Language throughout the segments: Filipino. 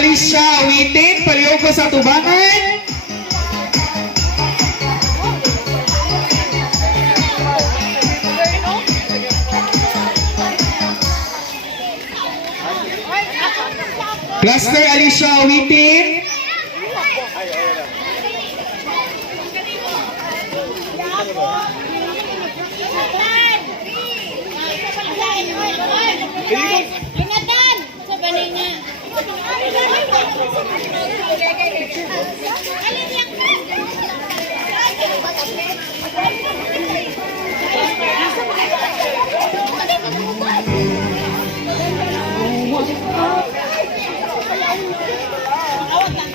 Alicia Witin, palihog ko sa tubangan. Cluster Alicia Witin. Ingatan sa baninya.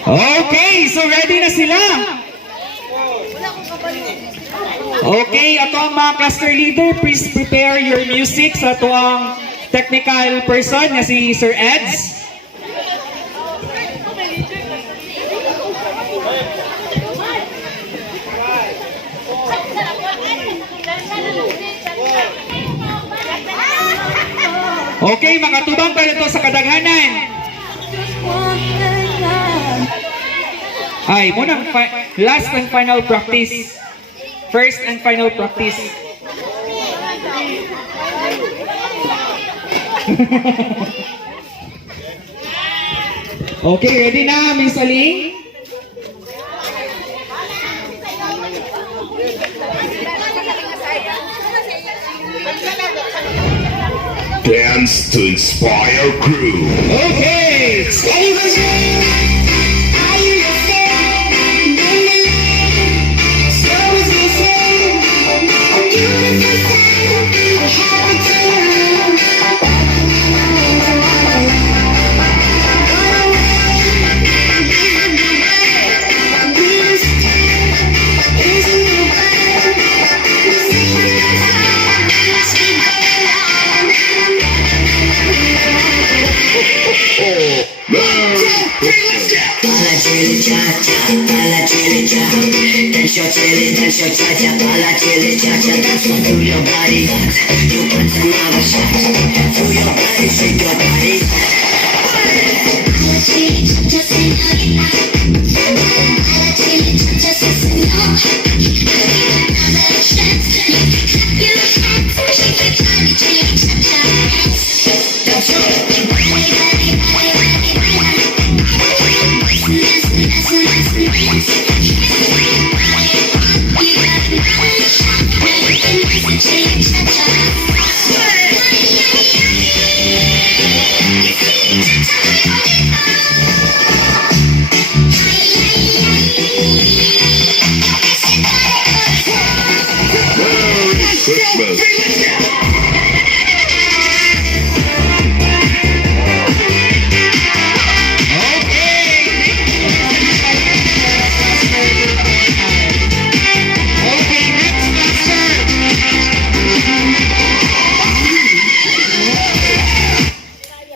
Okay, so ready na sila. Okay, ato ang mga cluster leader, please prepare your music sa ato ang technical person na si Sir Eds. Okay, mga tubang pa ito sa kadaghanan. Ay, munang last and final practice. First and final practice. Okay, ready na, Miss Aling? Dance to inspire crew. Okay! Dance your cha-cha, pala chili cha-cha. Dance on through your body. You want another shot. Through your body, shake your body.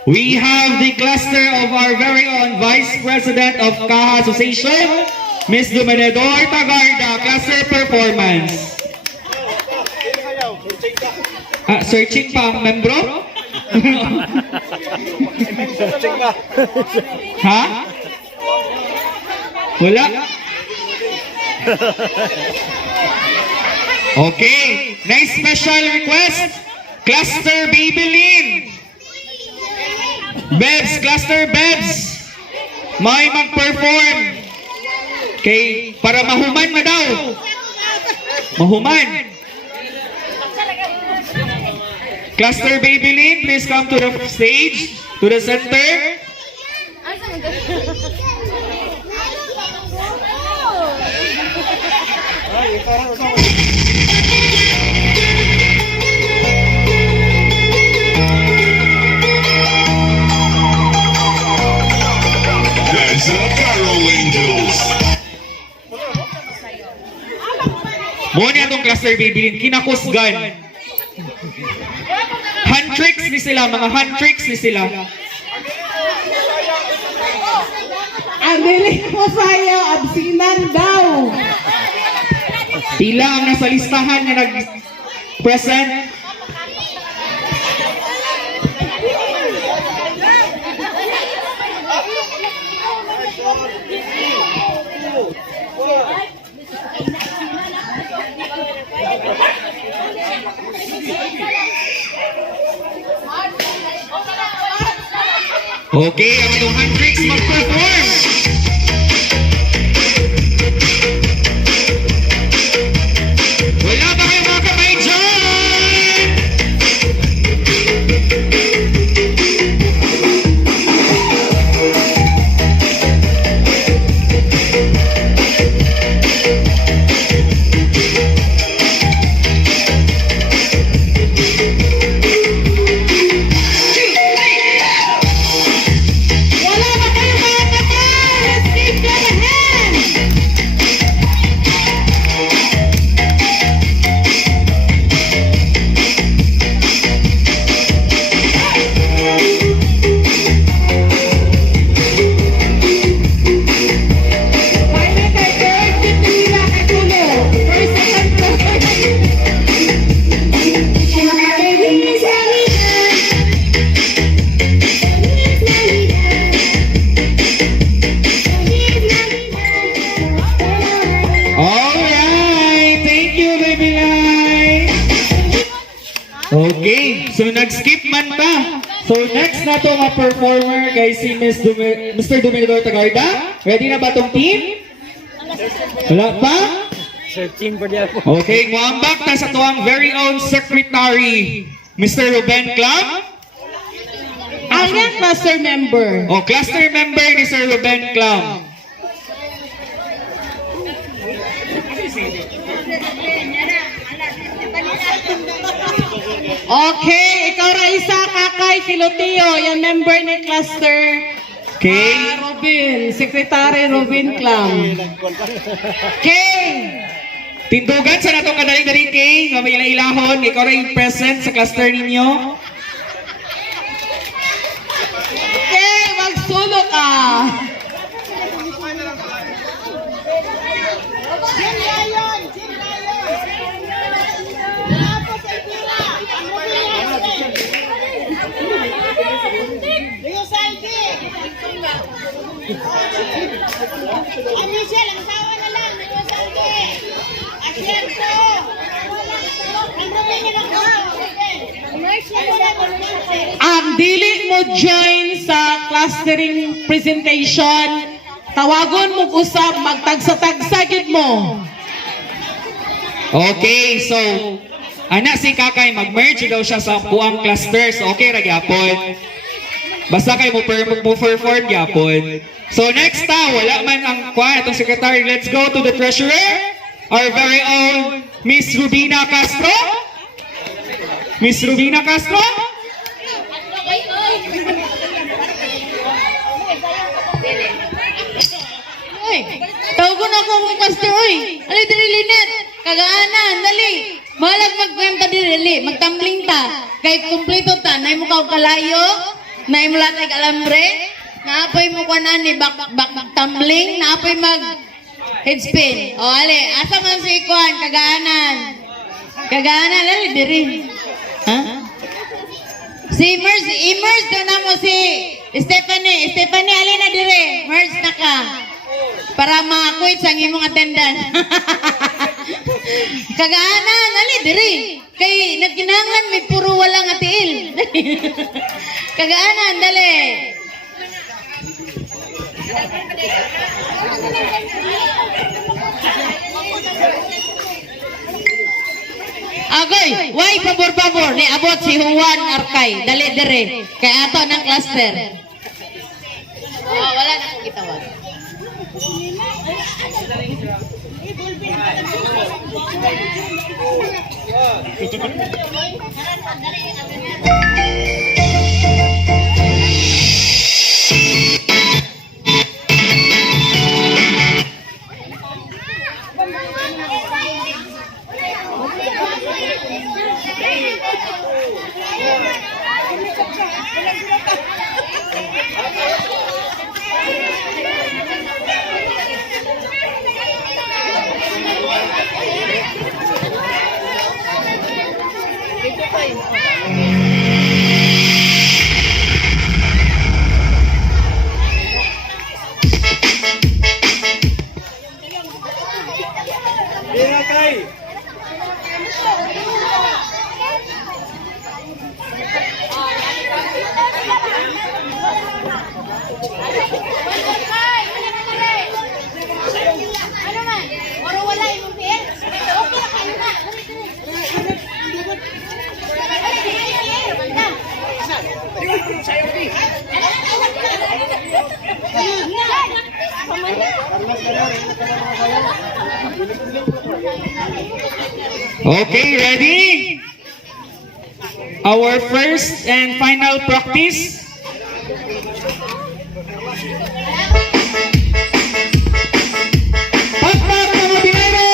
We have the cluster of our very own Vice President of Kaha Association, Ms. Dumenedor Tagarda, cluster performance. Searching pa ang membro? Ha? Wala? Okay, next special request, cluster Babylin. Bebs, cluster Bebs, may mag-perform. Okay, para mahuman na daw. Mahuman. Cluster Babylin, please come to the stage, to the center. Dance up, Carol Angels. Muna itong cluster Babylin, kinakusgan. Hand tricks ni sila, mga hand tricks ni sila. Ang dilig mo sa'yo, absinan daw. Pila ang nasa listahan na nag-present. Okay, ang itong handbricks mag-perform. Wala ba kayong mga kamay dyan? Wala ba kayo mga kapal? Let's give them a hand! Final kay Eric Titira kay Tulo. First, second, third. Alright, thank you, baby Lai. Okay, so nag-skip man pa. So next na to mga performer kay si Mr. Dominador Tagarda. Ready na ba tong team? Wala pa? Okay, muambak na sa tuwang very own secretary, Mr. Ruben Clam. Ang yan, cluster member. O, cluster member ni Sir Ruben Clam. Okay, ikaw Raisa, Kakay, Filotio, yung member ni cluster. Okay. Robin, Secretary Robin Clam. Okay. Tindugan sa natong kadaling-daling kay, nga may ilahon, ikaw rin present sa cluster ninyo. Okay, magsulo ka. Jim Lion! Jim Lion! Tapos ay Tira! Rio Saldi! Ang Michelle, ang sawa na lang! Rio Saldi! Asiento! Ang Ruben na lang! Ang dili mo join sa clustering presentation, tawagon mo usab, magtagsa-tagsa gid mo. Okay, so, anak si Kakay, mag-merge daw siya sa buang clusters. Okay, ragyapon. Basta kayo mo perform yapon. So next wala man ang itong secretary. Let's go to the treasurer, our very own Miss Rubina Castro. Miss Rubina Castro? Uy, tawagon ako kung pastor, uy. Ali, diri linet. Kagaanan, dali. Malag magkwenta diri, magtambling ta. Kay kumpleto ta, nay mo kaw kalayo, nay mo latay alambre, naapoy mo kuanan ni bak tumbling, naapoy mag headspin. O ali, asa man si kuan kagaanan. Kagaanan ali diri. Ha? Si Imers doon na mo si Stephanie. Stephanie, alin na dire. Merge na ka. Para makakuit sa imong attendance. Kagaanan, ali dire. Kay nagkinahanglan may puro walang atiil. Kagaanan, dali. Agoy, why pabor-pabor ni abot si Juan Arkay. Dali dire. Kay ato ng cluster. Oh, wala na akong gitawag. Okay, ready? Our first and final practice. Pakpak mga binere!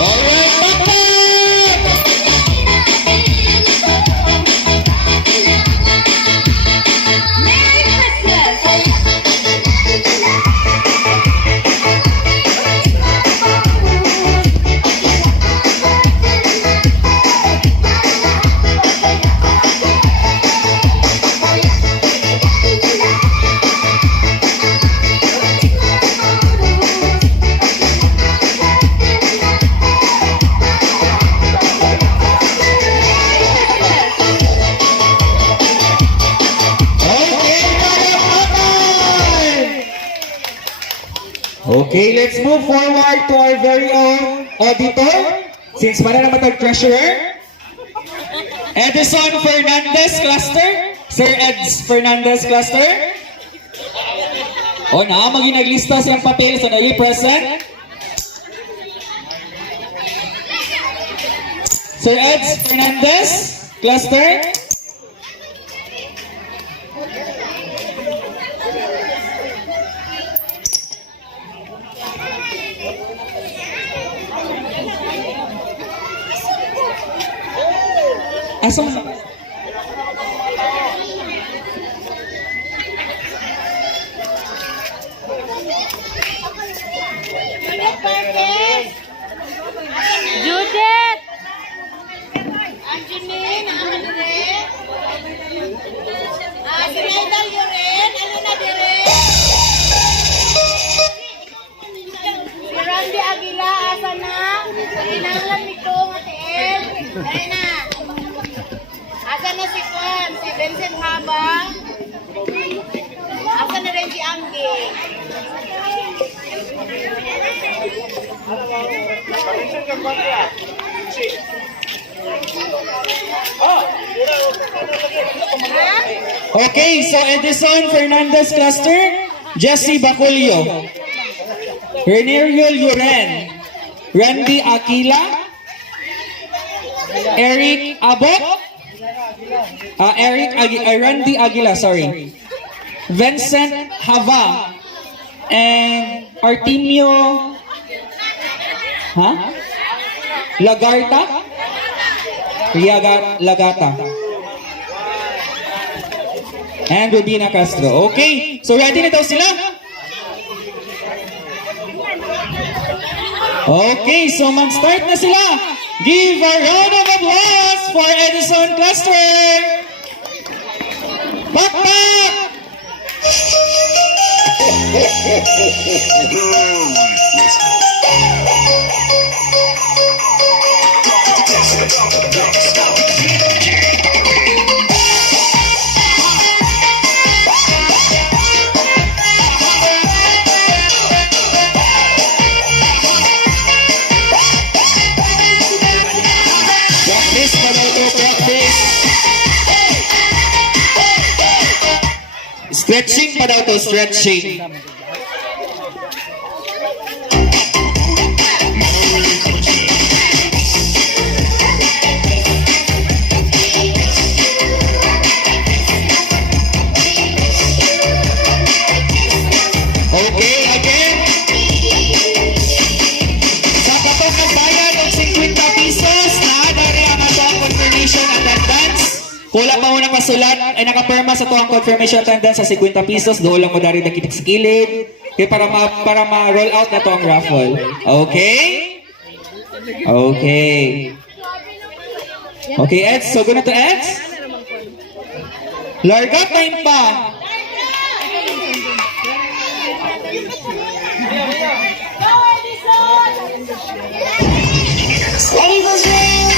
Alright, pakpak! Merry Christmas! Okay, let's move forward to our very own auditor. Since wala naman tayong treasurer. Edison Fernandez Cluster. Sir Eds Fernandez Cluster. O na, maginaglista siyang papel sa dali present. Sir Eds Fernandez Cluster. Asa mo? Judith! Angeline, ano dire? Sinidal yun rin. Ano na dire? Si Randy Aguila, asa na? Kinanglan nito, Ate El. Dahil na. Asa na si Juan? Si Vincent Habang? Asa na rin si Anggi? Okay, so Edison Fernandez Cluster, Jesse Bacolio, Renerio Yuren, Randy Aquila, Eric Abot, Randy Aguila, sorry, Vincent Hava, and Artemio, Lagarta, Lagata, and Rubina Castro. Okay, so ready na daw sila? Okay, so mag-start na sila. Give a round of applause for Edison Cluster. Pakpak! Practice pa daw to, practice. Stretching pa daw to, stretching. Okay, again. Sa kapag nagbayad ng 50 pesos, naadari ang ato ang confirmation attendance. Kula pa muna pasulat, ay nakaperma sa to ang confirmation attendance sa 50 pesos. Doon lang mo dari na kitik sa kilid. Okay, para ma-roll out na to ang raffle. Okay? Okay. Okay, Eds. So, guna to Eds. Larga time pa. Steady goes ring,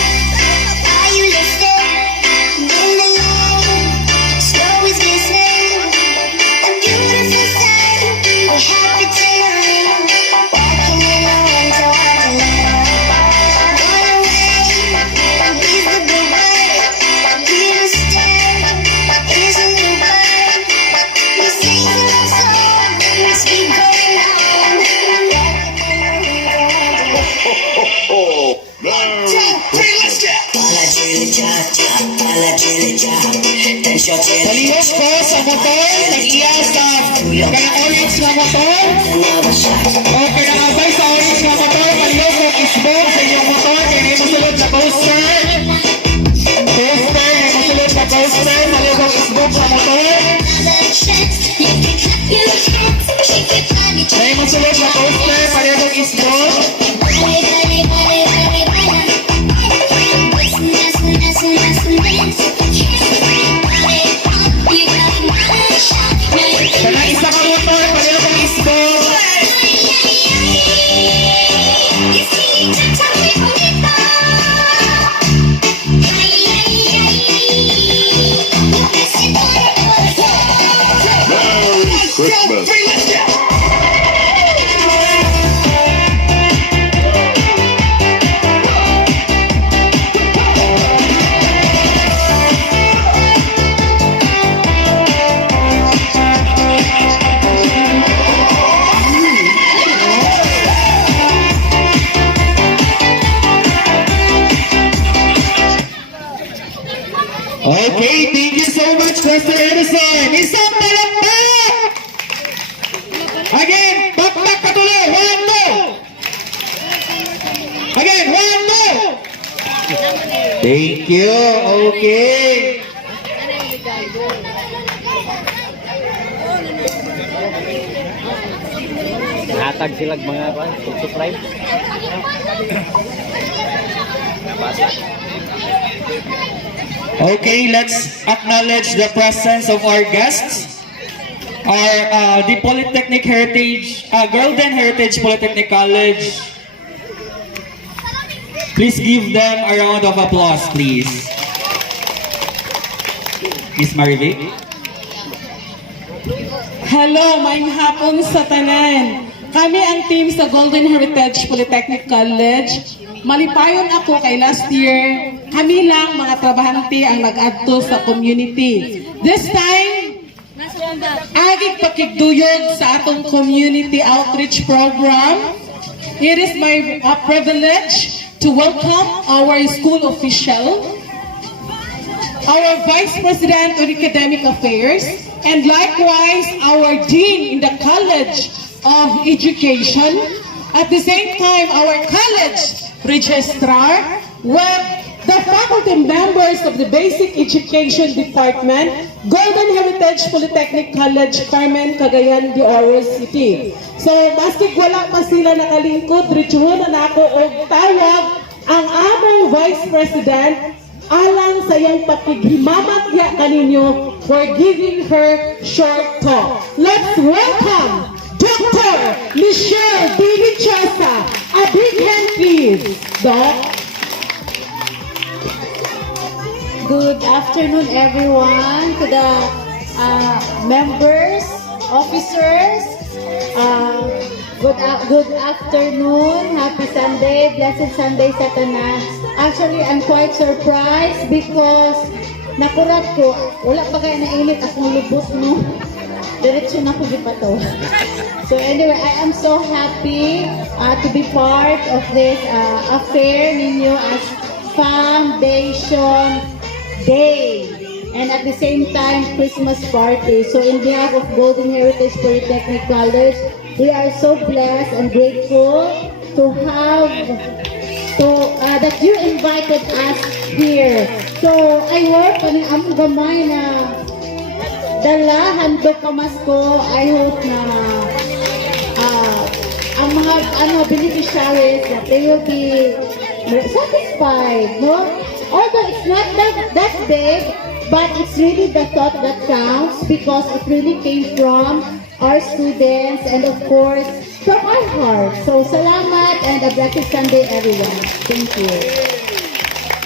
are you listening? In the line, snow is glistening. A beautiful sight, we're happy tonight. Walking in a winter wonderland. Going away, is the bluebird. Here to stay, is a new bird. We sing a love song, let's keep going on. Walking in a winter wonderland. Pala chili cha cha, pala chili cha. Then shot chili Palihog ko sa motor, nag-iya sa kanang orange na motor. another shot. O pinakabay sa orange na motor, palihog ko isbog sa inyong motor. Kaya may masulod sa coaster. Coaster, may masulod sa coaster. Palihog ko isbog sa motor. Another chance, you can clap your hands, shake your body, May masulod sa coaster, palihog ko isbog. body, body, body, body, body. Dance, dance, dance, dance, dance. Body, you got another shot, now you can Kanang isa ka motor, palihog ko isbog. you see, tell me who you are. Ay, ay, ay. You best you better Merry Christmas. Okay, thank you so much, Pastor Edison. Isang palakpak! Again, bakbak patuloy. 1, 2. Again, 1, 2. Thank you. Okay. Hatag sila mga subscribe. Okay, let's acknowledge the presence of our guests. Our the Polytechnic Heritage, Golden Heritage Polytechnic College. Please give them a round of applause, please. Miss Marivic. Hello, maayong hapon sa tanan. Kami ang team sa Golden Heritage Polytechnic College. Malipayon ako kay last year. Kami lang mga trabahante ang nag-adto sa community. This time, agig pakigduyog sa atong community outreach program. It is my privilege to welcome our school official, our Vice President of Academic Affairs, and likewise our Dean in the College of Education. At the same time, our college registrar with the faculty members of the Basic Education Department, Golden Heritage Polytechnic College, Carmen, Cagayan de Oro City. So, maski wala pa sila nakalingkod, rituho na ako og tawag ang among Vice President alang sa iyang pakighimamatya kaninyo for giving her short talk. Let's welcome Dr. Michelle Dilichasa. A big hand please, Doc. Good afternoon, everyone, to the members, officers. Good afternoon, happy Sunday, blessed Sunday sa tanan. Actually, I'm quite surprised because nakurat ko, wala pa kayo nainit akong lubot, no? Diretso na ko di pa to. So anyway, I am so happy to be part of this affair ninyo as Foundation Day, and at the same time Christmas party. So in behalf of Golden Heritage Polytechnic College, we are so blessed and grateful to have that you invited us here. So I hope ang gamay na dala handog pamasko. I hope na ang mga beneficiaries that they will be satisfied, no? Although it's not that big, but it's really the thought that counts because it really came from our students and of course from our heart. So salamat and a blessed Sunday everyone. Thank you.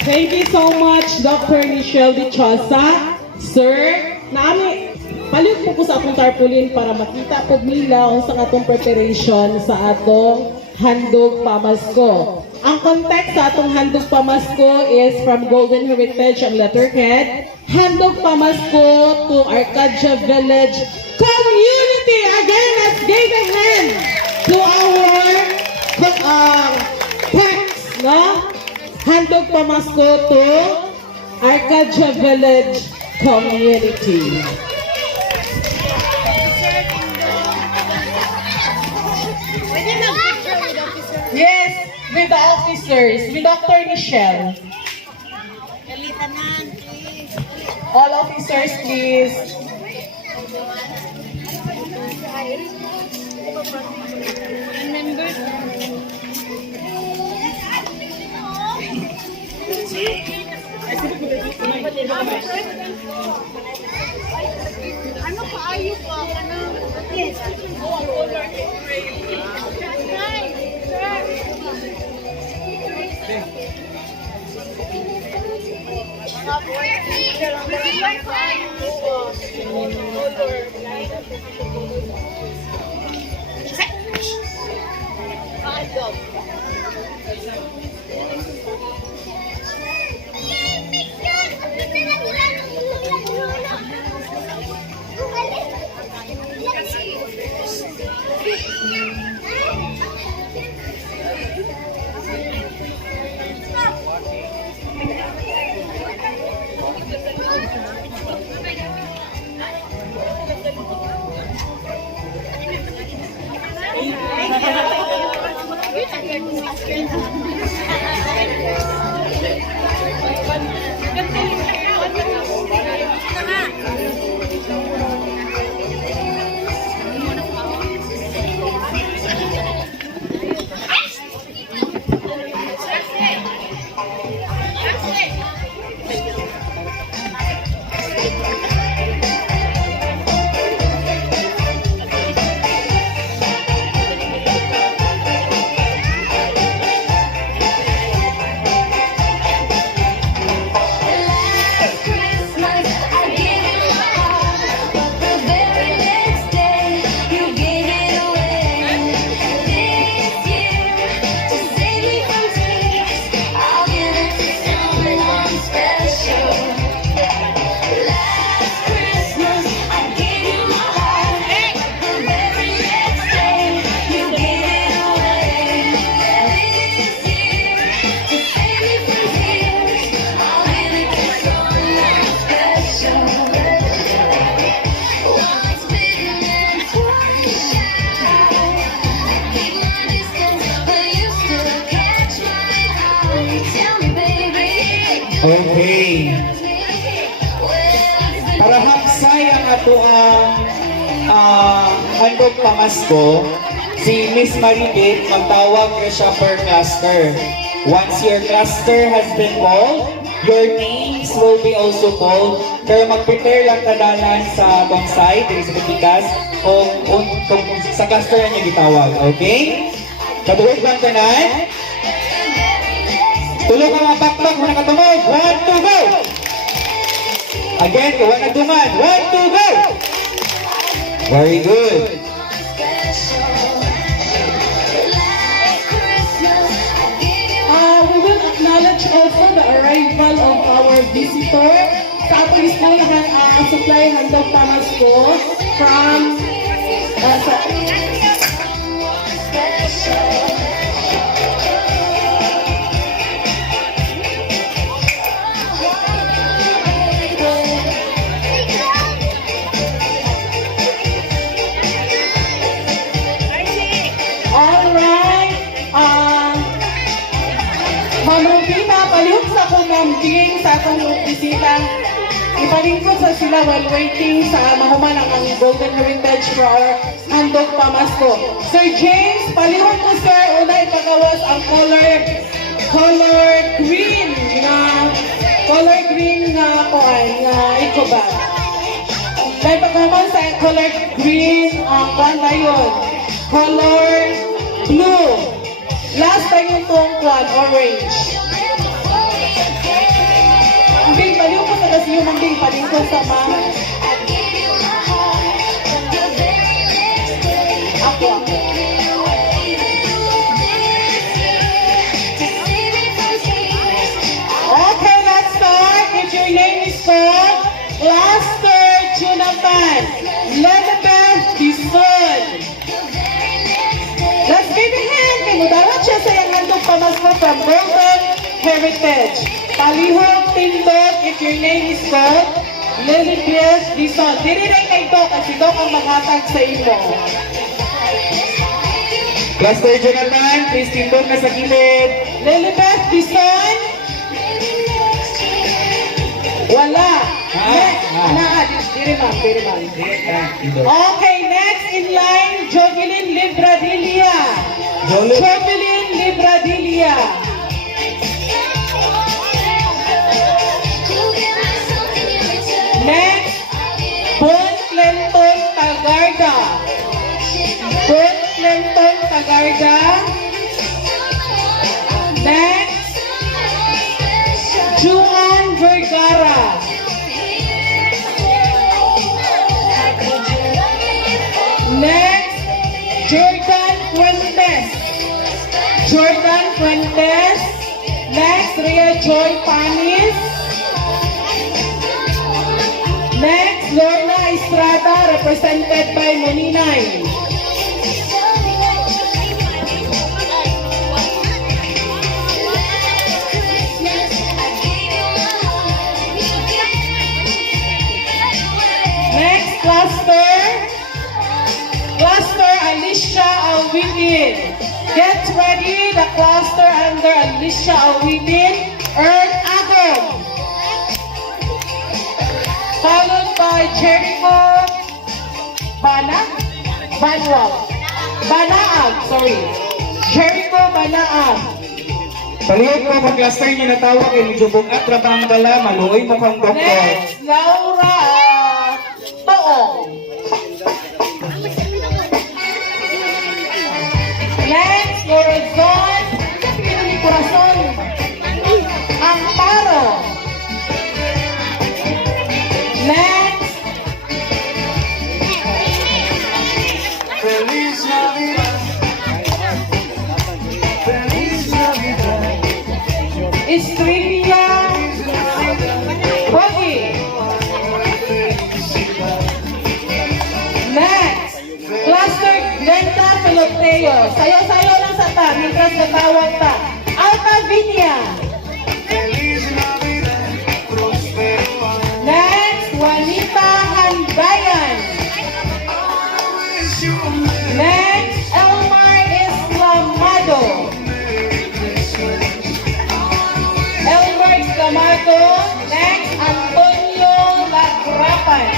Thank you so much, Dr. Michelle Dichosa. Sir, nami, palit po sa akong tarpaulin para makita po nila kung sa atong preparation sa atong handog pamasko. Ang context sa atong handog pamasko is from Golden Heritage ang letterhead. Handog pamasko to Arcadia Village Community. Again, let's give a hand to our text, no? Handog pamasko to Arcadia Village Community. Yes, with the officers, with Dr. Michelle. All officers, please. Ano pa ayos pa? Okay. Para hapsay ang ato ang handog pamasko, si Miss Maribeth magtawag na siya per cluster. Once your cluster has been called, your names will be also called. Pero mag-prepare lang tadanan sa tong side, dito sa Pagkikas, kung sa cluster na niya gitawag. Okay? Kaduwag bang tanan? Tulog ka mga bakbak, muna katungog. 1, 2, go! Again, kawan na duman. 1, 2, go! Very good. We will acknowledge also the arrival of our visitor sa atong eskwelahan ang supply handog pamasko from palihog sa akong mambing sa akong bisita. Ipalingkod sa sila while waiting sa mahuman ang Golden Heritage for our handog pamasko. Sir James, palihog mo sir, una ipagawas ang color green na color green nga kuan nga iko ba? Kaya pagkaman sa color green, ang kuan na yun. Color blue. Last time yung tuwang kuan, orange. Hindi, baliw ko sa kasi yung hindi, baliw ko sa mga. Ako. Okay, let's start. If your name is called Cluster Jonathan, Elizabeth Dison. Let's give a hand. Kay mudawat siya sa iyang handog pamasko from Golden Heritage. Palihog tindog if your name is called Elizabeth Dison. Dili rin kay Doc kasi Doc ang maghatag sa imo. Cluster Jonathan, please tindog na sa gilid. Elizabeth Dison. Wala. Diri ma'am. Okay, next in line, Jovelyn Libradilia. Jovelyn Libradilia. Next, Bon Clinton Tagarda. Bon Clinton Tagarda. Next, Juan Vergara. Next, Jordan Fuentes. Jordan Fuentes. Next, Rhea Joy Panis. Next, Lorna Estrada, represented by Moninay. Next, Cluster Alicia Alwidin. Get ready, the cluster under Alicia Alwidin, Earth Agam. Followed by Jericho Banaag, sorry. Jericho Banaag. Palihog ko pag cluster niyo natawag kay medyo bugat ra ba ang dala, maluoy mo kang doktor. Next, Laura Toong. Next, Lorazon. Pino ni Corazon. Amparo. Next, Feliz Navidad. Feliz Navidad. Estrella Pogi. Next, Cluster Glenda Peloteo. Sayo-sayo lang sa ta, mientras natawag ta. Alta Vinia. Feliz Navidad. Prospero año. Next, Juanita Handayan. Wish you a Merry Next, Elmar Islamado. Elmar Islamado. Next, Antonio Lagrapan.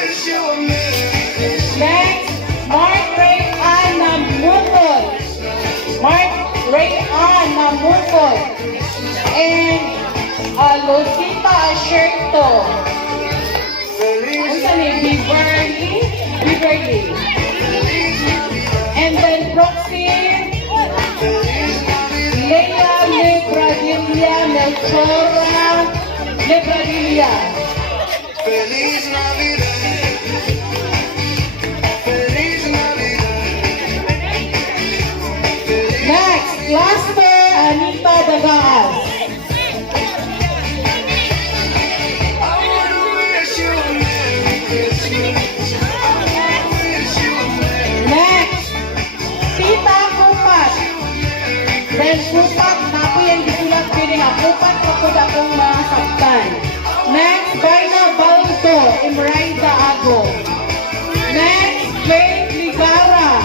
Wish you a Merry Christmas. Next, Mark Ray Ann Namukol. Mark Ray Ann Namukol. And Losita Asherto. Feliz Unsa ni Beverly? And then Proxy, Leia Libradilia Melchora Libradilia. Feliz Navidad. Feliz Navidad. Next, Cluster Anita Dagaas. I wanna wish you a Merry Christmas. I wanna wish you a Merry Next, Tita Kupat. Then Kupat, napo yung gisulat ko nga Kupat kapag akong mga saktan. Next, Baina Baldo, Imraida Ago. Next, Faith Ligara.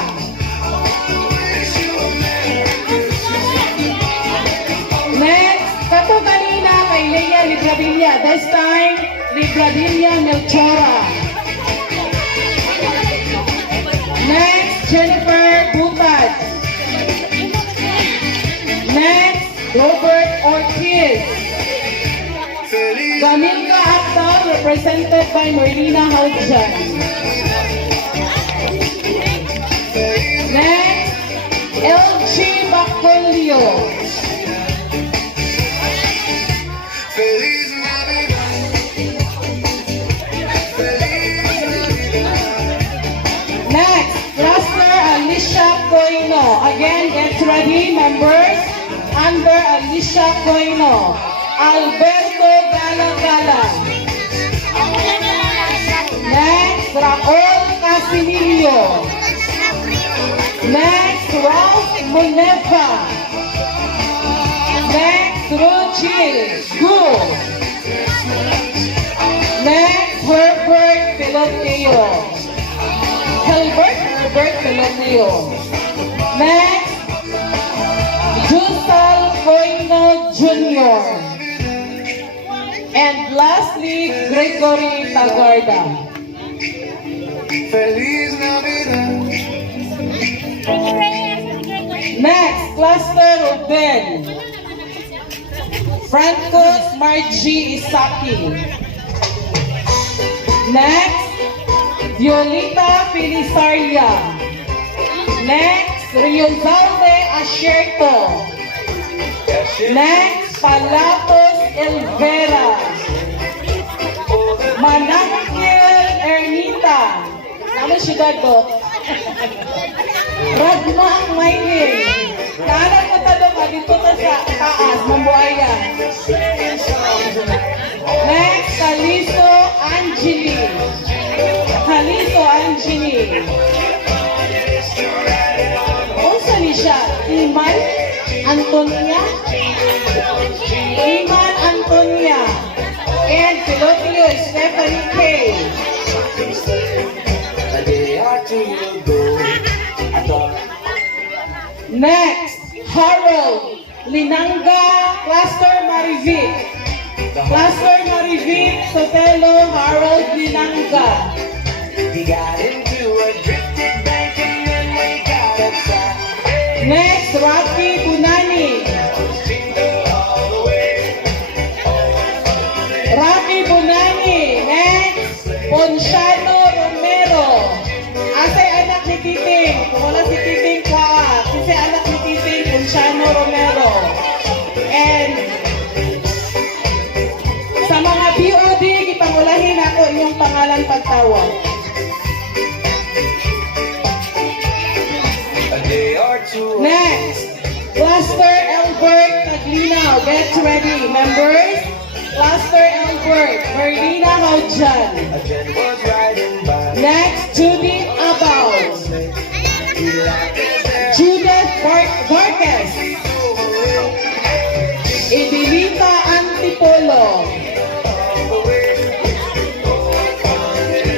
Next, kato kanina kay Leia Libradilia. This time, Libradilia Melchora. Next, Jennifer Butad. Next, Robert Ortiz. Feliz Camila Actal, represented by Marlena Haljan. Next, LG Bacolio. Feliz Navidad. Feliz Navidad. Next, Cluster Alicia Coino. Again, get ready, members. Under Alicia Coino. Alberto Gala. Next, Raul Casimilio. Next, Ralph Moneva. Next, Rochil Gu. Next, Herbert Filoteo. Herbert Filoteo. Next, Jusal Coino Jr. And lastly, Gregory Tagarda. Feliz Navidad. Next, Cluster Ruben. Francos Margie Isaki. Next, Violeta Felisaria. Next, Riozalde Asherto. Next, Palatos Elvera. Manangil Ernita. Ano siya do? Ragma ang maingin. Kanan mo talo ka dito ta sa taas, mambuaya. Next, Caliso Angeli. Unsa ni siya? Iman Antonia? Iman Antonia. And Filoteo Stephanie K. A day or two ago, I thought Next, Harold Linanga Cluster Marivic. Cluster Marivic Sotelo Harold Linanga. we got into a drifted bank and then we got upside. Next, Rocky Bunani. Jingle all the way. Rocky Bunani. Next, Ponchano Romero. Asay anak ni Titing. Kung wala si Titing kwa. Kasi anak ni Titing, Ponchano Romero. And sa mga BOD, ipangulahin ako inyong pangalan pagtawag. A day or two. Next, Cluster Albert Taglinaw. Get ready, members. Cluster Albert, Marlena Haujan. A jet was riding by. Next, Judy Abaw. We like it there. Judith Vargas. Ibilita Antipolo.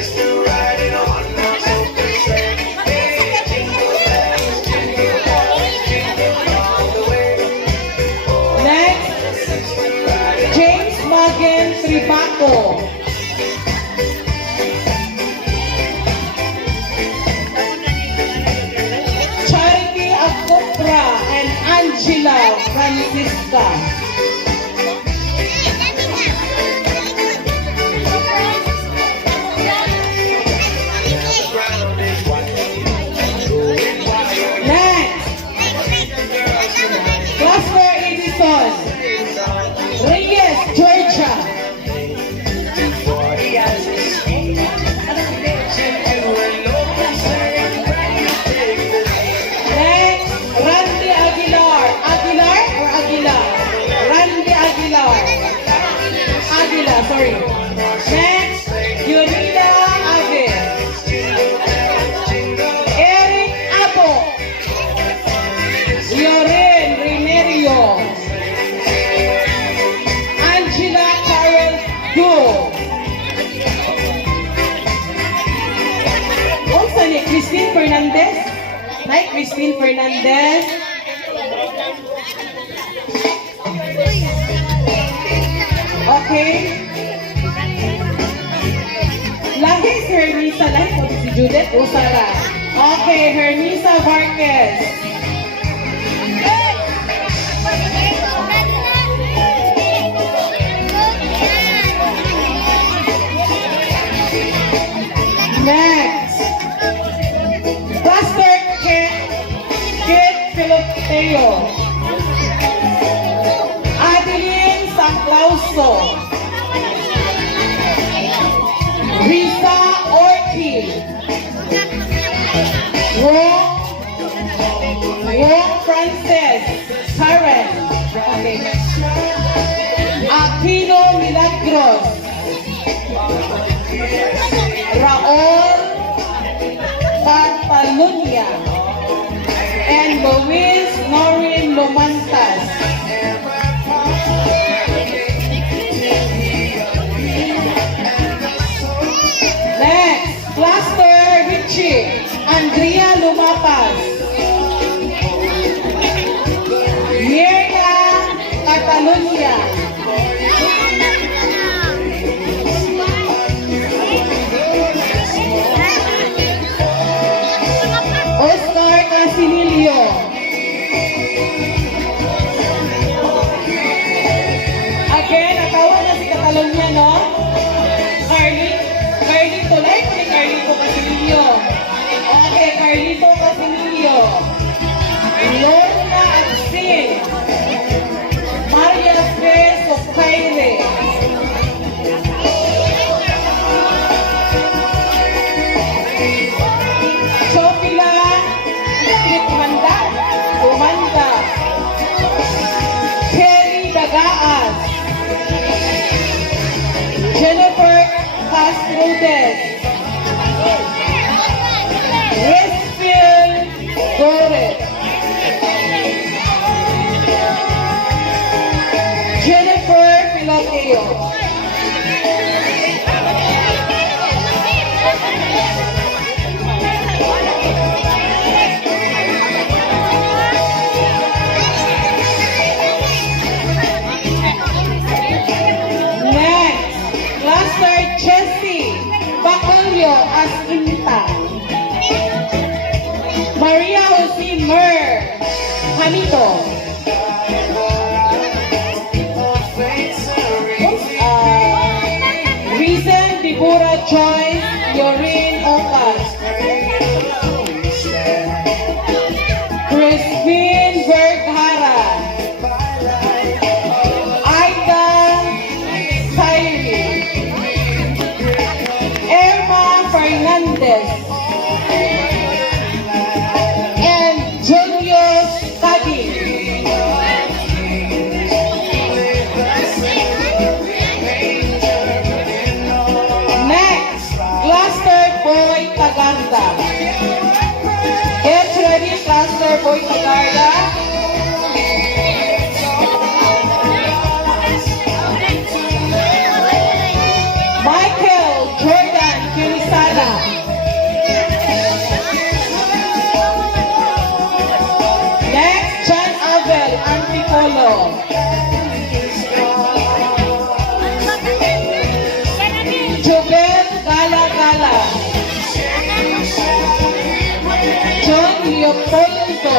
Still riding on my open sleigh. Jingle bells, jingle bells, jingle all the way. Next, James Magen Tribaco. Charity Acopra and Angela Francisca. Ground is white. Going wild. Next, Cluster Edison. Reyes, Georgia. 40 as we speak. And we're no concern. Ready to take the lead. Next, Randy Aguilar. Aguilar or Aguilar? Randy Aguilar. Aguilar, sorry. Next, Yurida Aguilar. Eric Apo. Loren Remerio. Angela Carol Go. Unsa ni Christine Fernandez? Hi, Christine Fernandez. Okay. Lahi si Hernisa. Lahi ko si Judith o Sara. Okay, Hernisa Vargas. Cluster Kit Filoteo. Adeline Sangklauso. Risa Ortiz. Wong Frances. Karen. Aquino Milagros. Raul Pantalunya. And Luis Norin Lumantas. Next, Cluster Richie, Andrea Lumapas. Mirna Catalunya. Oscar Casililio. Again, natawag na si Catalunya, no? Carlito, like ni Carlito Casilillo. Okay, Carlito Casilillo. Lorna Atsin. Maria Pérez Socaire. Sofila Umanda. Cherry Dagaas. Jennifer Castrodes. Westfield Torres. Jennifer Filoteo. Next, Cluster Jessie Bacolio Asinta. Maria Jose Mer Hamito. Reason Dibura Joyce Yorin Ocas. Crispin Vergara. Aida Sairi. Emma Fernandez. And Julius Kagi. Next, Cluster Boy Tagarda. Get ready, Cluster Boy Tagarda. Michael Jordan Kirisada. Next, John Abel Antipolo. Jobel Gala Gala. John Leopoldo.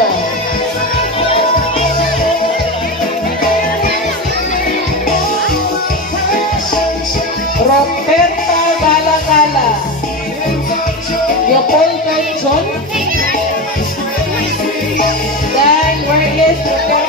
Roberta Gala Gala. Leopoldo John. Then where is Roberta?